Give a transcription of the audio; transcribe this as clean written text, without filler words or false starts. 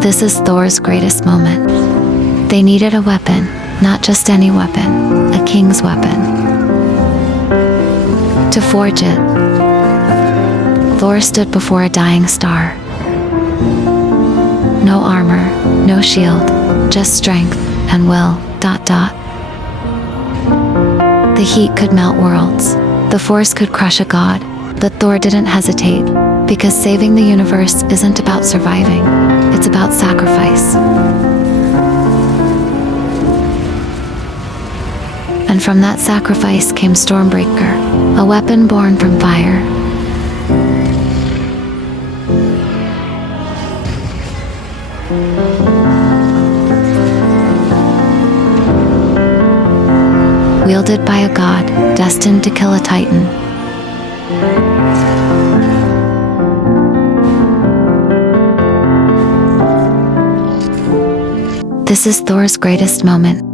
This is Thor's greatest moment. They needed a weapon, not just any weapon, a king's weapon. To forge it, Thor stood before a dying star. No armor, no shield, just strength and will. The heat could melt worlds. The force could crush a god. But Thor didn't hesitate, because saving the universe isn't about surviving. It's about sacrifice. And from that sacrifice came Stormbreaker, a weapon born from fire. Wielded by a god, destined to kill a titan. This is Thor's greatest moment.